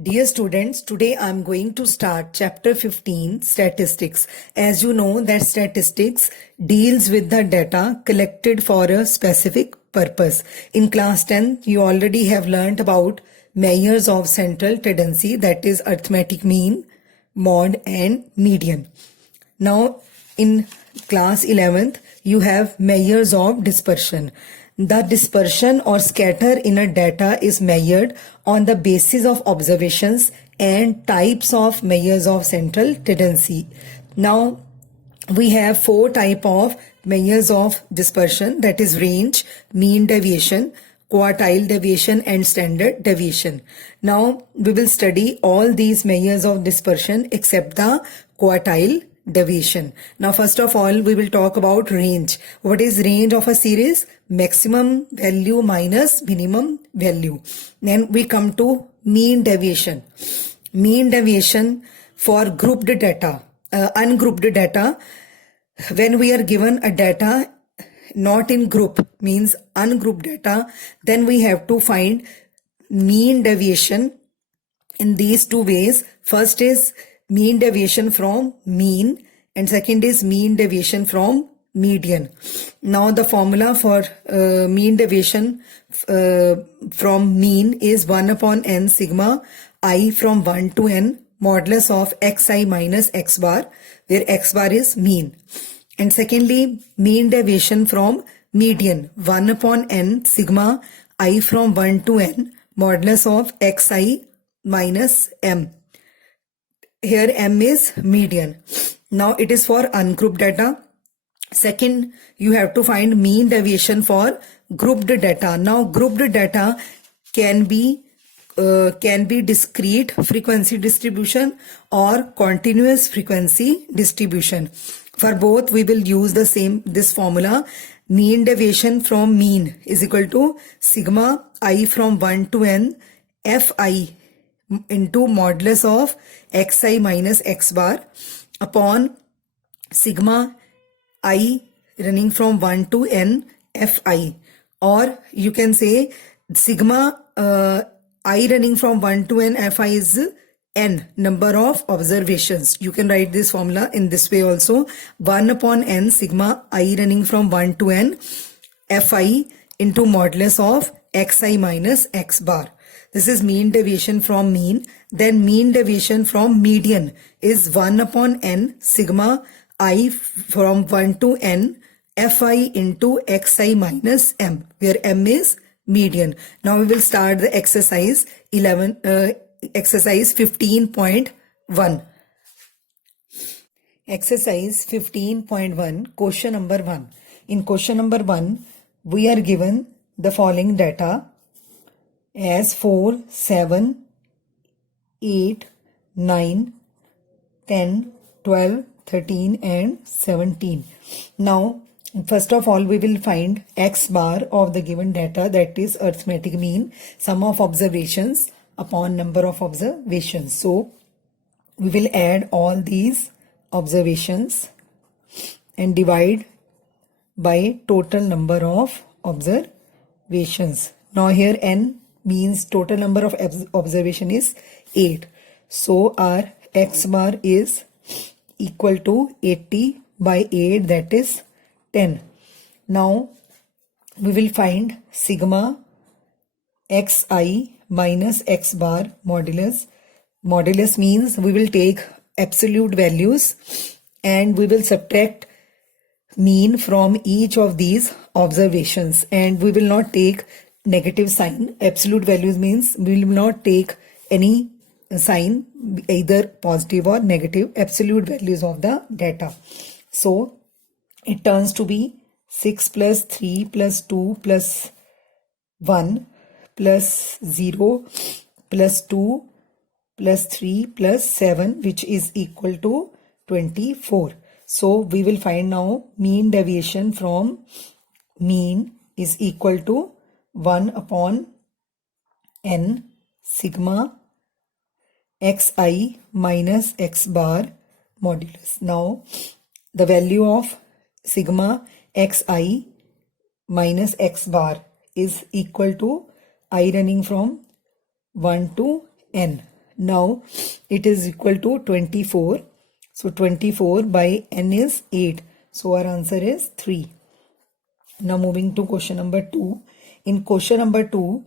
Dear students, today I am going to start chapter 15, statistics. As you know that statistics deals with the data collected for a specific purpose. In class 10, you already have learnt about measures of central tendency, that is arithmetic mean, mode and median. Now in class 11th, you have measures of dispersion. The dispersion or scatter in a data is measured on the basis of observations and types of measures of central tendency. Now we have four types of measures of dispersion, that is range, mean deviation, quartile deviation and standard deviation. Now we will study all these measures of dispersion except the quartile deviation. Now first of all we will talk about range. What is range of a series? Maximum value minus minimum value. Then we come to mean deviation. Mean deviation for grouped data, ungrouped data. When we are given a data not in group, means ungrouped data, then we have to find mean deviation in these two ways. First is mean deviation from mean and second is mean deviation from median. Now the formula for mean deviation from mean is 1 upon n sigma I from 1 to n modulus of xi minus x bar, where x bar is mean. And secondly, mean deviation from median, 1 upon n sigma I from 1 to n modulus of xi minus m. Here m is median. Now it is for ungrouped data. Second, you have to find mean deviation for grouped data. Now grouped data can be discrete frequency distribution or continuous frequency distribution. For both we will use this formula. Mean deviation from mean is equal to sigma I from 1 to n fi into modulus of xi minus x bar upon sigma I running from 1 to n fi, or you can say sigma I running from 1 to n fi is n number of observations. You can write this formula in this way also. 1 upon n sigma I running from 1 to n fi into modulus of xi minus x bar. This is mean deviation from mean. Then mean deviation from median is 1 upon n sigma I from 1 to n fi into xi minus m, where m is median. Now we will start the exercise 15.1. Exercise 15.1, question number 1. In question number 1, we are given the following data as 4, 7, 8, 9, 10, 12, 13 and 17. Now first of all we will find x bar of the given data, that is arithmetic mean, sum of observations upon number of observations. So we will add all these observations and divide by total number of observations. Now here n means total number of observation is 8. So our x bar is equal to 80 by 8, that is 10. Now we will find sigma xi minus x bar modulus. Modulus means we will take absolute values and we will subtract mean from each of these observations, and we will not take negative sign. Absolute values means we will not take any sign, either positive or negative, absolute values of the data. So it turns to be 6 plus 3 plus 2 plus 1 plus 0 plus 2 plus 3 plus 7, which is equal to 24. So we will find now mean deviation from mean is equal to 1 upon n sigma xi minus x bar modulus. Now the value of sigma xi minus x bar is equal to I running from 1 to n, Now it is equal to 24. So 24 by n is 8. So our answer is 3. Now moving to question number 2. In question number 2,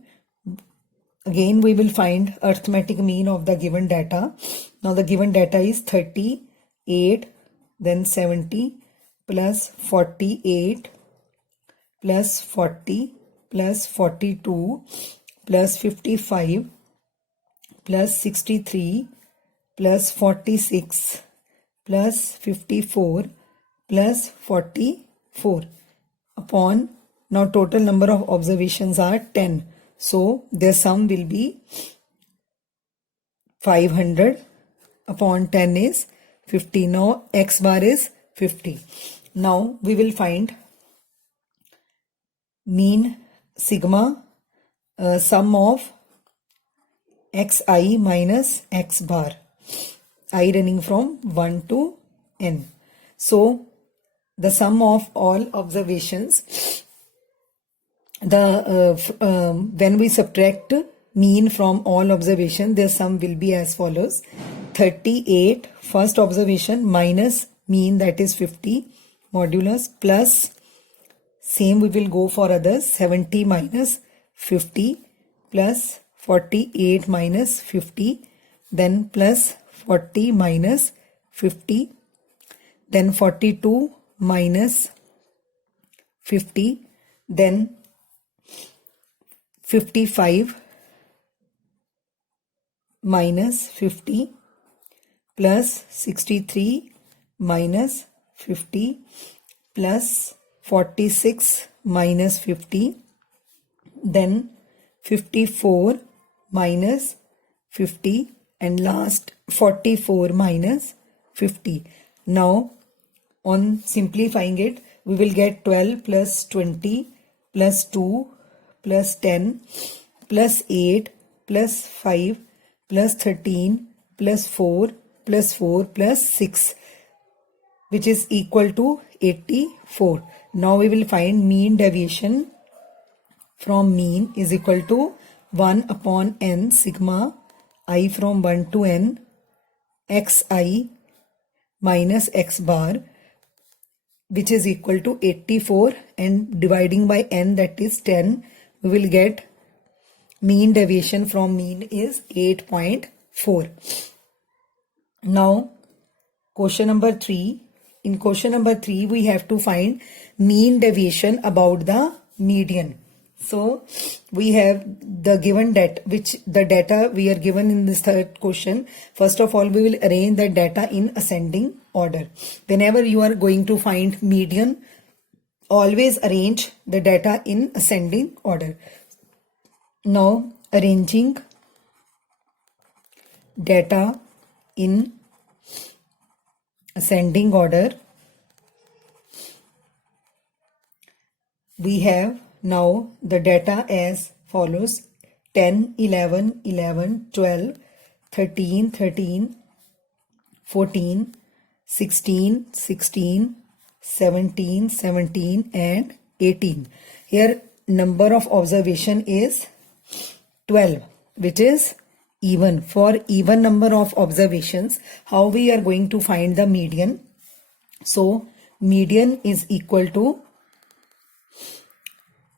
again we will find arithmetic mean of the given data. Now the given data is 38, then 70 plus 48 plus 40 plus 42 plus 55 plus 63 plus 46 plus 54 plus 44 upon, now total number of observations are 10. So their sum will be 500 upon 10 is 50. Now x bar is 50. Now we will find mean sigma sum of xi minus x bar, I running from 1 to n. So the sum of all observations, when we subtract mean from all observation, their sum will be as follows: 38 first observation minus mean, that is 50 modulus, plus same we will go for others, 70 minus 50 plus 48 minus 50, then plus 40 minus 50, then 42 minus 50, then 55 minus 50 plus 63 minus 50 plus 46 minus 50, then 54 minus 50, and last 44 minus 50. Now on simplifying it, we will get 12 plus 20 plus 2 plus 10 plus 8 plus 5 plus 13 plus 4 plus 4 plus 6, which is equal to 84. Now we will find mean deviation from mean is equal to 1 upon n sigma I from 1 to n xi minus x bar, which is equal to 84, and dividing by n, that is 10, we will get mean deviation from mean is 8.4. Now question number 3. In question number 3, we have to find mean deviation about the median. So we have the given data, which the data we are given in this third question. First of all, we will arrange the data in ascending order. Whenever you are going to find median, always arrange the data in ascending order. Now arranging data in ascending order, we have now the data as follows: 10, 11, 11, 12, 13, 13, 14, 16, 16, 17, 17 and 18. Here number of observation is 12, which is even. For even number of observations, how we are going to find the median? So median is equal to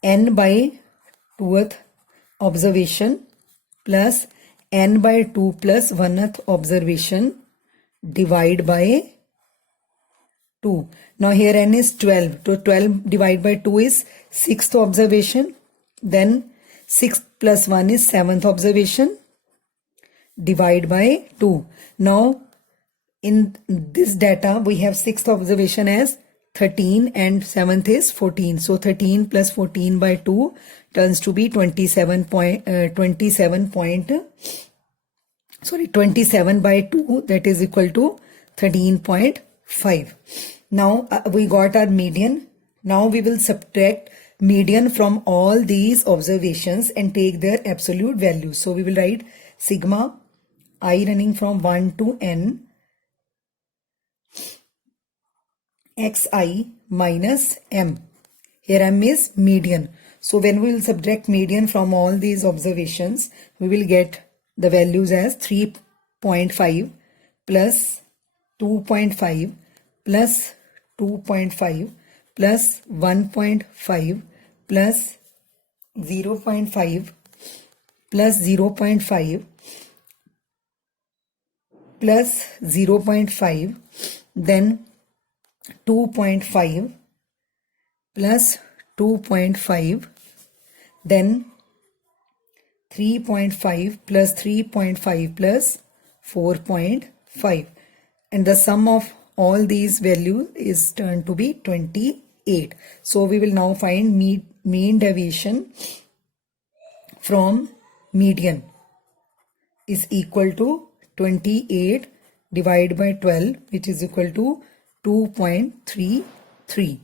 n by 2th observation plus n by 2 plus 1th observation divide by 2. Now here n is 12. So 12 divided by 2 is 6th observation. Then 6 plus 1 is 7th observation. Divide by 2. Now in this data we have 6th observation as 13 and 7th is 14. So 13 plus 14 by 2 turns to be 27 by 2, that is equal to 13.5. Now we got our median. Now we will subtract median from all these observations and take their absolute values. So we will write sigma I running from 1 to n xi minus m. Here m is median. So when we will subtract median from all these observations, we will get the values as 0.5 plus 2.5 plus 2.5 plus 1.5 plus 0.5 plus 0.5 plus 0.5, then 2.5 plus 2.5, then 3.5 plus 3.5 plus 4.5, and the sum of all these values is turned to be 28. So we will now find mean deviation from median is equal to 28 divided by 12, which is equal to 2.33.